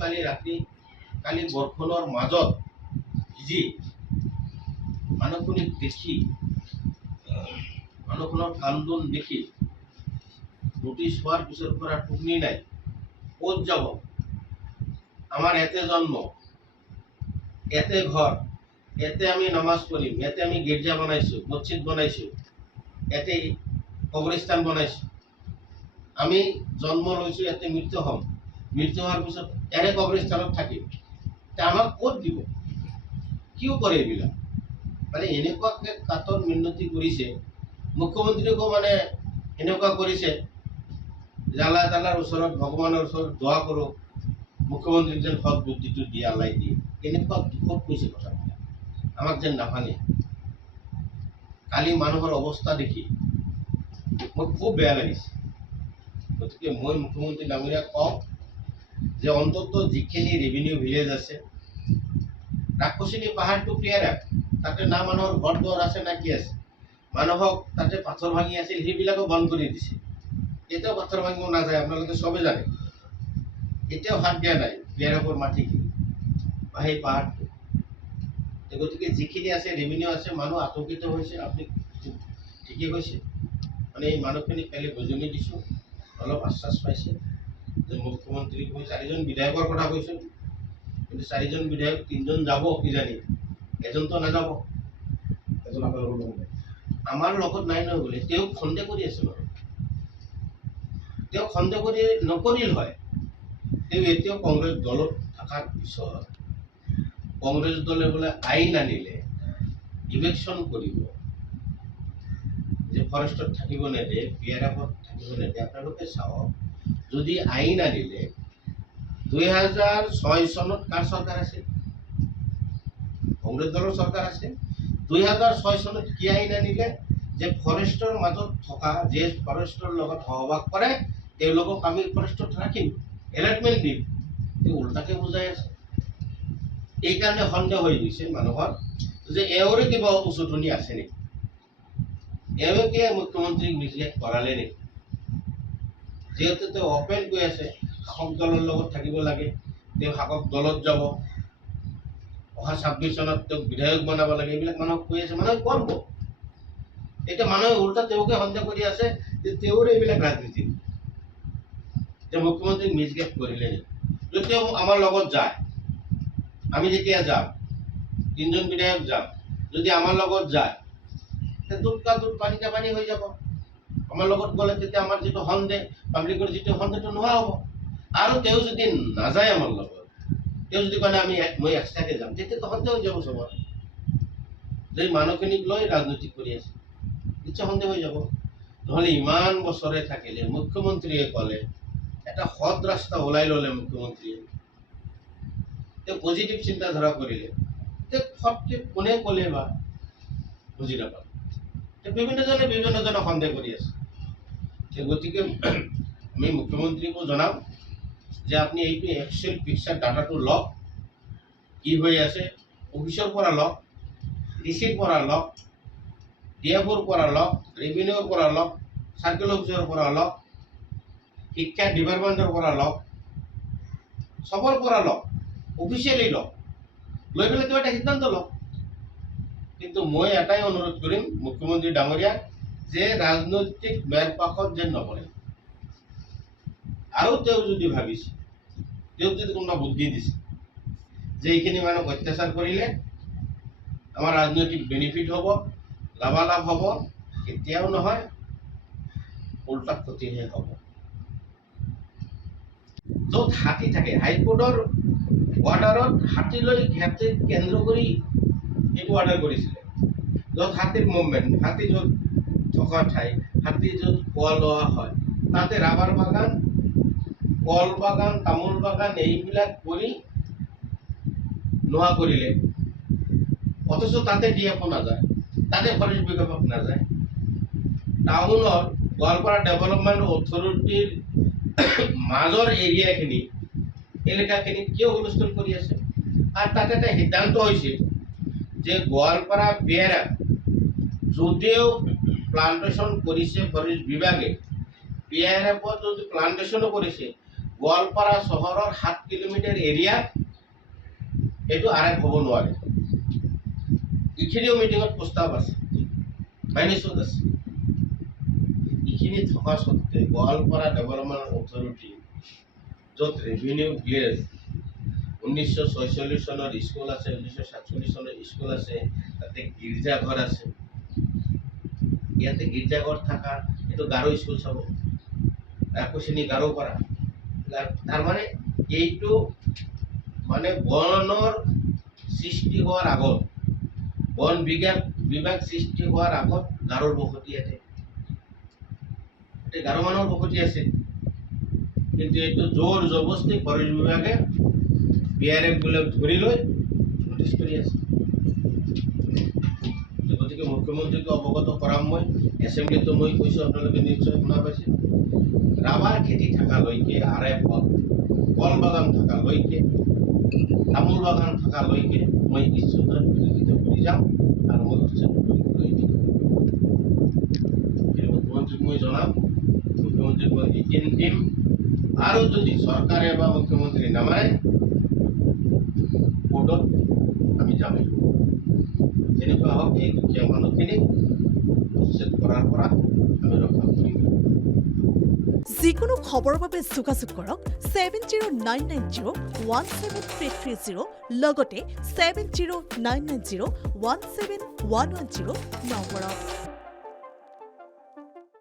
কালি বৰষুণৰ মাজত ভিজি মানুহখিনিক দেখি মানুহখনৰ কান্দোন দেখি নোটিছ হোৱাৰ পিছৰ পৰা টোপনি নাই। ক'ত যাব? আমাৰ ইয়াতে জন্ম, ইয়াতে ঘৰ, ইয়াতে আমি নামাজ পঢ়িম, ইয়াতে আমি গীৰ্জা বনাইছোঁ, মছজিদ বনাইছোঁ, ইয়াতে কবৰস্থান বনাইছোঁ। আমি জন্ম লৈছোঁ, ইয়াতে মৃত্যু হ'ম, মৃত্যু হোৱাৰ পিছত ইয়াৰে কবৰস্থানত থাকিম। আমাক ক'ত দিব? কিয় কৰে এইবিলাক? মানে এনেকুৱাকে কাতৰ মিনতি কৰিছে, মুখ্যমন্ত্ৰীকো মানে এনেকুৱা কৰিছে যে আল্লাহ তাআলাৰ ওচৰত, ভগৱানৰ ওচৰত দোৱা কৰোঁ, মুখ্যমন্ত্ৰীক যেন সৎ বুদ্ধিটো দিয়ে, আল্লাই দিয়ে। এনেকুৱা দুখত কৈছে কথাবিলাক, আমাক যেন নাভানে। কালি মানুহৰ অৱস্থা দেখি মোৰ খুব বেয়া লাগিছে। গতিকে মই মুখ্যমন্ত্ৰী ডাঙৰীয়াক কওঁ যে অন্তত যিখিনি ৰেভিনিউ ভিলেজ আছে, ৰাক্ষসিনী পাহাৰটো ক্লিয়াৰ ৰাখ। তাতে না মানুহৰ ঘৰ দুৱাৰ আছে না কি আছে। মানুহক তাতে পাথৰ ভাঙি আছিল, সেইবিলাকো বন্ধ কৰি দিছে। এতিয়াও পাথৰ ভাঙিব নাযায়, আপোনালোকে চবে জানে। এতিয়াও হাত দিয়া নাই বিয়াৰাপৰ মাটিখিনি বা সেই পাহাৰটো। গতিকে যিখিনি আছে ৰেভিনিউ আছে, মানুহ আতংকিত হৈছে। আপুনি ঠিকেই কৈছে, মানে এই মানুহখিনিক কালি বুজনি দিছোঁ, অলপ আশ্বাস পাইছে যে মুখ্যমন্ত্ৰীক মই 4জন বিধায়কৰ কথা কৈছোঁ, কিন্তু 4জন বিধায়ক 3জন যাব কিজানি, এজনতো নাযাব। এজন আমাৰ লগত নাই নহয় বোলে। তেওঁক সন্দেহ কৰি আছে বাৰু। তেওঁক সন্দেহ কৰি নকৰিল হয়। তেওঁ এতিয়াও কংগ্ৰেছ দলত থকাৰ পিছত কংগ্ৰেছ দলে বোলে আইন আনিলে, ইলেকশ্যন কৰিব, যে ফৰেষ্টত থাকিব নেদে, বিয়াৰাপত থাকিব নেদে। আপোনালোকে চাওক, যদি আইন আনিলে 2006 চনত কাৰ চৰকাৰ আছিল? কংগ্ৰেছ দলৰ চৰকাৰ আছে। 2006 চনত কি আইন আনিলে? যে ফৰেষ্টৰ মাজত থকা, যে ফৰেষ্টৰ লগত সহবাস কৰে, তেওঁলোকক আমি ফৰেষ্টত ৰাখিম, এলটমেণ্ট দিম। তেওঁ উল্টাকে বুজাই আছে। এইকাৰণে সন্দেহ হৈ গৈছে মানুহৰ যে এওঁৰে কিবা উচতনি আছে নেকি, এওঁকে মুখ্যমন্ত্ৰীক মিছলিড কৰালে নেকি। যিহেতু তেওঁ অপেন কৈ আছে শাসক দলৰ লগত থাকিব লাগে, তেওঁ শাসক দলত যাব, অহা 26 চনত তেওঁক বিধায়ক বনাব লাগে, এইবিলাক মানুহক কৈ আছে। মানুহে কৰিব। এতিয়া মানুহে উল্টা তেওঁকে সন্দেহ কৰি আছে যে তেওঁৰে এইবিলাক ৰাজনীতি, যে মুখ্যমন্ত্ৰীক মিছগাইড কৰিলে নেকি। যদি তেওঁ আমাৰ লগত যায়, আমি যেতিয়া যাম, 3জন বিধায়ক যাম, যদি আমাৰ লগত যায়, দুধ কা দুধ পানী কা পানী হৈ যাব। আমাৰ লগত গ'লে তেতিয়া আমাৰ যিটো সন্দেহ, পাব্লিকৰ যিটো সন্দেহটো নোহোৱা হ'ব। আৰু তেওঁ যদি নাযায় আমাৰ লগত, তেওঁ যদি কয় মই এক্সট্ৰাকে যাম, তেতিয়াতো সন্দেহ হৈ যাব চবৰ যে মানুহখিনিক লৈ ৰাজনীতি কৰি আছে, নিশ্চয় সন্দেহ হৈ যাব। নহ'লে ইমান বছৰে থাকিলে, মুখ্যমন্ত্ৰীয়ে ক'লে, এটা সৎ ৰাস্তা ওলাই ল'লে মুখ্যমন্ত্ৰীয়ে, তেওঁ পজিটিভ চিন্তাধাৰা কৰিলে, তেওঁ ফটকে কোনে ক'লে বা বুজি নাপালে। বিভিন্নজনে সন্দেহ কৰি আছে। গতিকে আমি মুখ্যমন্ত্ৰীকো জনাম যে আপুনি এইটো এক্সেল পিকচাৰ ডাটাটো লওক, কি হৈ আছে, অফিচৰ পৰা লওক, ডিচিৰ পৰা লওক, ডিএফঅ'ৰ পৰা লওক, ৰেভিনিউৰ পৰা লওক, চাৰ্কেল অফিচৰ পৰা লওক, শিক্ষা ডিপাৰ্টমেণ্টৰ পৰা লওক, চবৰ পৰা লওক, অফিচিয়েলি লওক, লৈ পেলাই তেওঁ এটা সিদ্ধান্ত লওক। কিন্তু মই এটাই অনুৰোধ কৰিম মুখ্যমন্ত্ৰী ডাঙৰীয়াক, যে ৰাজনৈতিক মেৰপাকত যেন নপৰে। আৰু তেওঁ যদি ভাবিছে, তেওঁক যদি কোনোবা বুদ্ধি দিছে যে এইখিনি মানুহক অত্যাচাৰ কৰিলে আমাৰ ৰাজনৈতিক বেনিফিট হ'ব, লাভালাভ হ'ব, কেতিয়াও নহয়, উল্টা ক্ষতিহে হ'ব। য'ত হাতী থাকে, হাইকোৰ্টৰ অৰ্ডাৰত হাতীলৈ কেন্দ্ৰ কৰি এইটো অৰ্ডাৰ কৰিছিলে। য'ত হাতীৰ মুভমেণ্ট, হাতী য'ত থকা ঠাই, হাতী য'ত খোৱা লোৱা হয়, তাতে ৰাবাৰ বাগান, কল বাগান, তামোল বাগান এইবিলাক কৰি নোহোৱা কৰিলে। অথচ তাতে ডিএফঅ নাযায়, তাতে ফৰেষ্ট বিভাগ নাযায়। টাউনৰ গোৱালপাৰা ডেভেলপমেণ্ট অথৰিটিৰ মাজৰ এৰিয়াখিনি, এলেকাখিনি কিয় হুলস্থুল কৰি আছে? আৰু তাতে এটা সিদ্ধান্ত হৈছে যে গোৱালপাৰা বিয়াৰা যদিও প্লান্টেশ্যন কৰিছে ফৰেষ্ট বিভাগে, বিয়াৰাপত যদি প্লান্টেশ্যনো কৰিছে, গোৱালপাৰা চহৰৰ 7 কিলোমিটাৰ এৰিয়া এইটো আৰএফ হ'ব নোৱাৰে। এইখিনিও মিটিঙত প্ৰস্তাৱ আছে, মাইনাছত আছে। এইখিনি থকা সত্ত্বে গোৱালপাৰা ডেভেলপমেণ্ট অথৰিটি য'ত ৰেভিনিউ ভিলেজ 1946 চনৰ স্কুল আছে, 1947 চনৰ স্কুল আছে, তাতে গীৰ্জাঘৰ আছে। ইয়াতে গীৰ্জাঘৰ থকা এইটো গাৰো স্কুল চাব, কুচিনি গাৰোপাৰা। তাৰমানে এইটো মানে বনৰ সৃষ্টি হোৱাৰ আগত, বন বিভাগ সৃষ্টি হোৱাৰ আগত গাৰোৰ বসতি আছে, গাৰো মানুহৰ বসতি আছে। কিন্তু এইটো জোৰ জবস্তি ফৰেষ্ট বিভাগে BRF বিলাক ধৰি লৈ নটিচ কৰি আছে। গতিকে মুখ্যমন্ত্ৰীকে অৱগত কৰাম মই, এছেম্বলিতো মই কৈছোঁ, আপোনালোকে নিশ্চয় শুনা পাইছে। ৰাবাৰ খেতি থকালৈকে RF হওক, কল বাগান থকালৈকে, তামোল বাগান থকালৈকে মই নিশ্চয় বিৰোধিতা কৰি যাম আৰু মই উচ্ছেদ কৰিবলৈ দিম। মুখ্যমন্ত্ৰীক মই জনাম, মুখ্যমন্ত্ৰীক মই ৰিটেন দিম, আৰু যদি চৰকাৰে বা মুখ্যমন্ত্ৰী নামানে কোৰ্টত আমি যামেই। যেনেকুৱা হওক এই দুখীয়া মানুহখিনিক উচ্ছেদ কৰাৰ পৰা আমি ৰক্ষা কৰিম। যিকোনো খবৰৰ বাবে যোগাযোগ কৰক 7099017330 লগতে 7099017110 নম্বৰত।